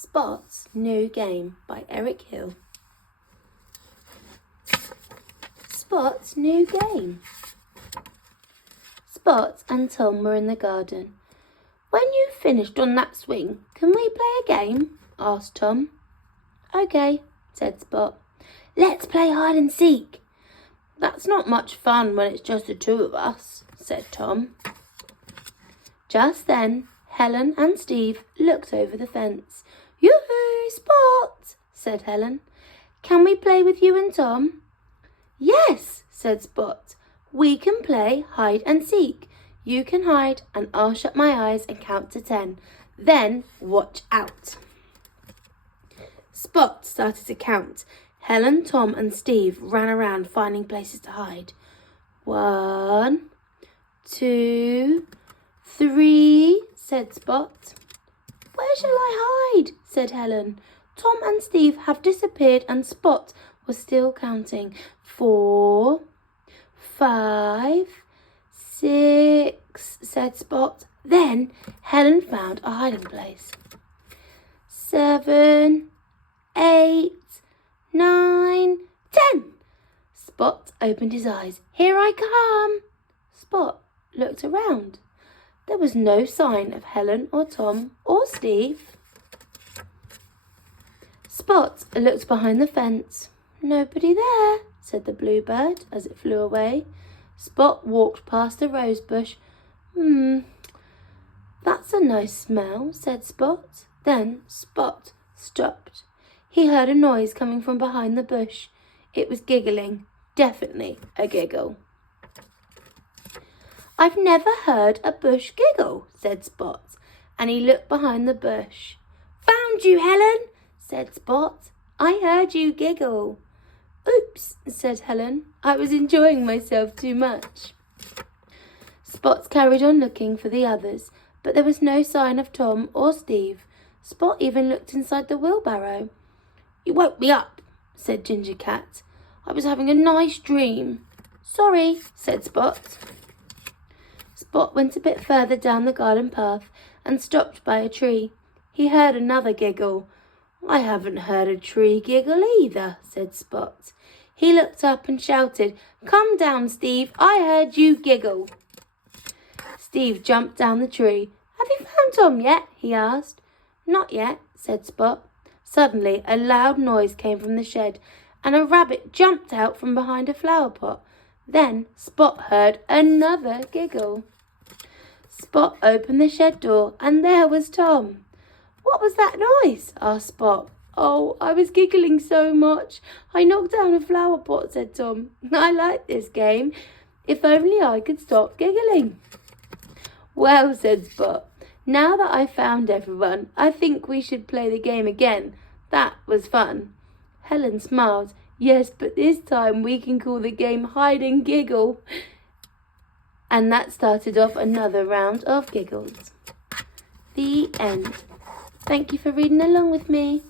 Spot's New Game by Eric Hill. Spot's New Game. Spot and Tom were in the garden. "When you've finished on that swing, can we play a game?" asked Tom. "Okay," said Spot. "Let's play hide and seek." "That's not much fun when it's just the two of us," said Tom. Just then, Helen and Steve looked over the fence. "Yoo-hoo, Spot!" said Helen. "Can we play with you and Tom?" "Yes," said Spot. "We can play hide and seek. You can hide and I'll shut my eyes and count to 10. Then watch out." Spot started to count. Helen, Tom and Steve ran around finding places to hide. 1, 2, 3, said Spot. "Where shall I hide?" said Helen. Tom and Steve have disappeared and Spot was still counting. 4, 5, 6, said Spot. Then Helen found a hiding place. 7, 8, 9, 10. Spot opened his eyes. "Here I come." Spot looked around. There was no sign of Helen or Tom or Steve. Spot looked behind the fence. "Nobody there," said the bluebird as it flew away. Spot walked past the rose bush. "That's a nice smell," said Spot. Then Spot stopped. He heard a noise coming from behind the bush. It was giggling. Definitely a giggle. "I've never heard a bush giggle," said Spot, and he looked behind the bush. "Found you, Helen," said Spot. "I heard you giggle." "Oops," said Helen. "I was enjoying myself too much." Spot carried on looking for the others, but there was no sign of Tom or Steve. Spot even looked inside the wheelbarrow. "You woke me up," said Ginger Cat. "I was having a nice dream." "Sorry," said Spot. Spot went a bit further down the garden path and stopped by a tree. He heard another giggle. "I haven't heard a tree giggle either," said Spot. He looked up and shouted, "Come down, Steve, I heard you giggle." Steve jumped down the tree. "Have you found Tom yet?" he asked. "Not yet," said Spot. Suddenly a loud noise came from the shed and a rabbit jumped out from behind a flower pot. Then Spot heard another giggle. Spot opened the shed door and there was Tom. "What was that noise?" asked Spot. "Oh, I was giggling so much. I knocked down a flower pot," said Tom. "I like this game. If only I could stop giggling." "Well," said Spot, "now that I've found everyone, I think we should play the game again. That was fun." Helen smiled. "Yes, but this time we can call the game Hide and Giggle." And that started off another round of giggles. The end. Thank you for reading along with me.